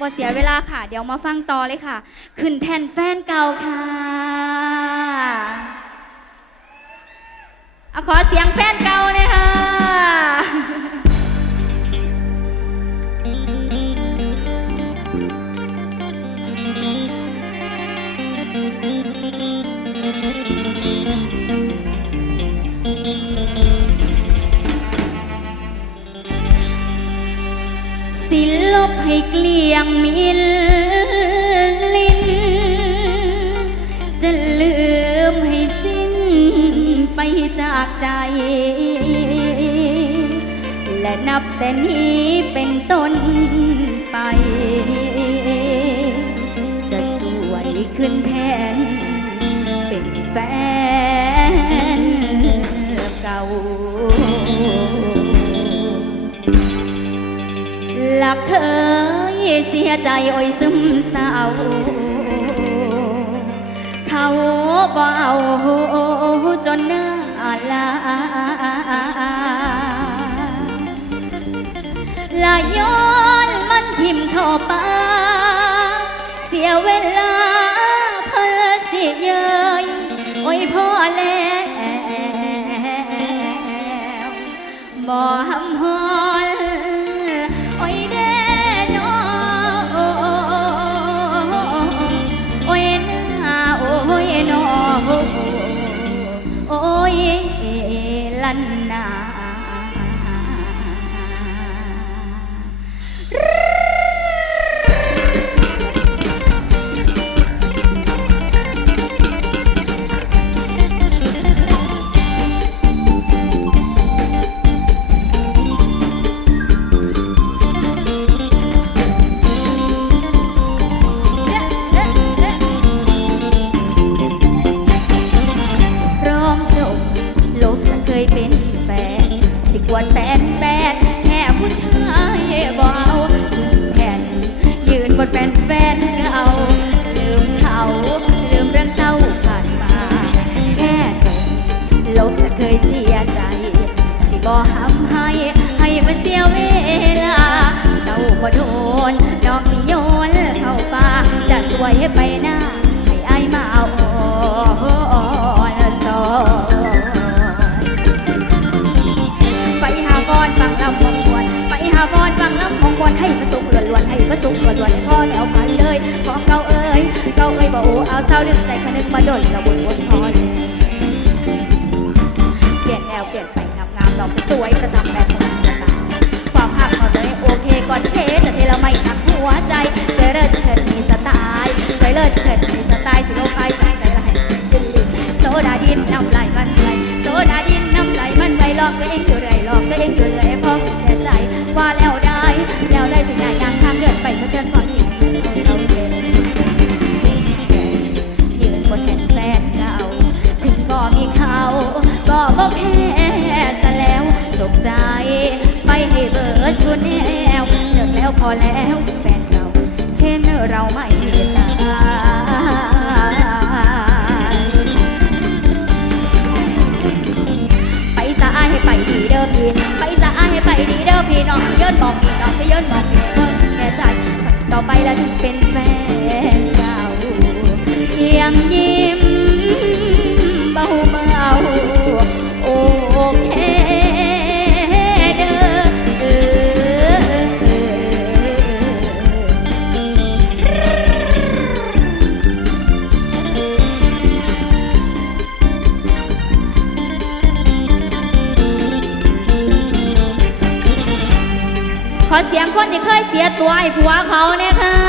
บ่เสียเวลาค่ะ เดี๋ยวมาฟังต่อเลยค่ะ ขึ้นแทนแฟนเก่าค่ะเอาขอเสียงแฟนเก่าเลยค่ะสิ ให้เกลี้ยงมิลลินจะลืมให้สิ้นไปจากใจ และนับแต่นี้เป็นต้นไป จะสวยขึ้นแทน เป็นแฟนเก่า หลักเธอเสียใจโอ้ยซึมเศร้าเขาบ่เอาจนหน้าลาลาย้อนมันทิมเข้าป่าเสียเวลาเพลสิเยยโอ้ยพ่อแล้วบ่ ลัาเราดึงใจคนึกมาดนละวนวนพอเลยเปลี่ยนแนวเปลี่ยนไปงามงามๆเราจะสวยประจำแบบของเราความหักเอาเลยโอเคก่อนเทแต่เทเราไม่หักหัวใจสวยเลิศเฉิดมีสไตล์สวยเลิศเฉิดมีสไตล์สิโลกไปใจใจละให้ดินลินโซดาดินน้ำไหลมันไหลโซดาดินน้ำไหลมันไหลหลอกตัวเองอยู่ไรหลอกตัวเองอยู่เลยเพราะแค่ใจว่าแล้วได้แล้วได้สิ่งใดอย่างทางเดินไปเผชิญความจริง ไปให้เบิร์ดสุดแนวเลิกแล้วพอแล้วแฟนเก่าเช่นเราไม่ตายไปสะอายให้ไปดีเด้อพี่ไปสะอายให้ไปดีเด้อพี่น้องเยินบอกพี่น้องไปเยินบอกพี่เพิ่งแก่ใจต่อไปแล้วถึงเป็นแฟนเก่ายังยิ้ม ขอเสียงคนที่เคยเสียตัวให้ผัวเขาเนี่ยค่ะ